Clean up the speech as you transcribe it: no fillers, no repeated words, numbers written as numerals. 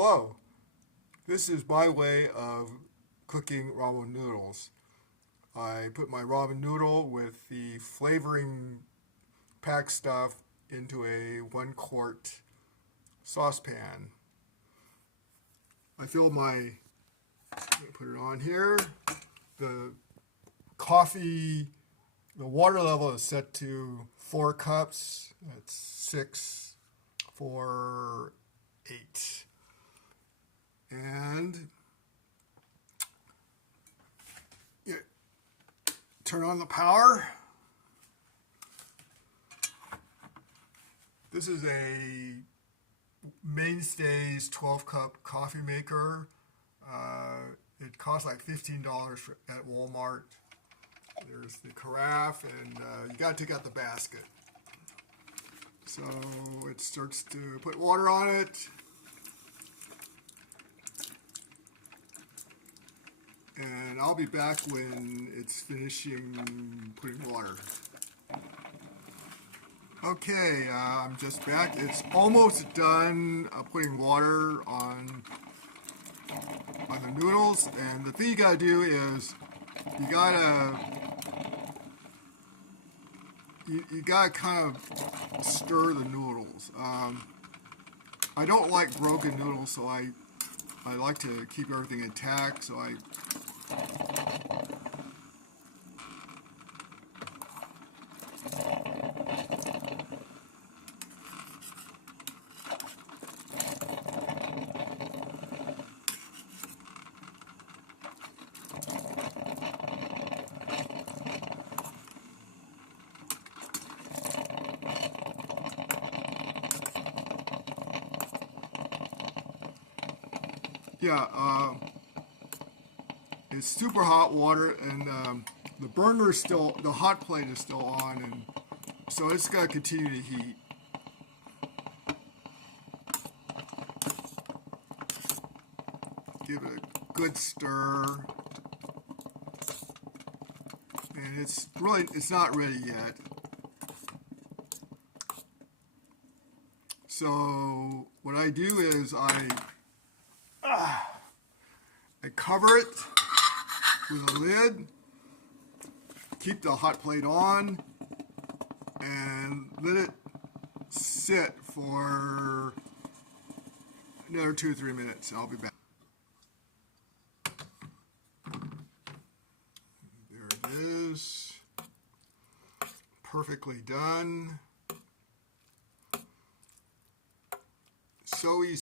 Hello, this is my way of cooking ramen noodles. I put my ramen noodle with the flavoring pack stuff into a 1-quart saucepan. I fill put it on here. The water level is set to 4 cups. That's 6, 4, 8. And turn on the power. This is a Mainstays 12-cup coffee maker. It costs like $15 at Walmart. There's the carafe, and you got to take out the basket. So it starts to put water on it. And I'll be back when it's finishing putting water. Okay, I'm just back. It's almost done putting water on the noodles. And the thing you gotta do is you gotta kind of stir the noodles. I don't like broken noodles, so I like to keep everything intact. So it's super hot water, and the burner is still, the hot plate is still on, and so it's got to continue to heat. Give it a good stir, and it's not ready yet. So what I do is I cover it with a lid, keep the hot plate on, and let it sit for another 2 or 3 minutes. I'll be back. There it is. Perfectly done. So easy.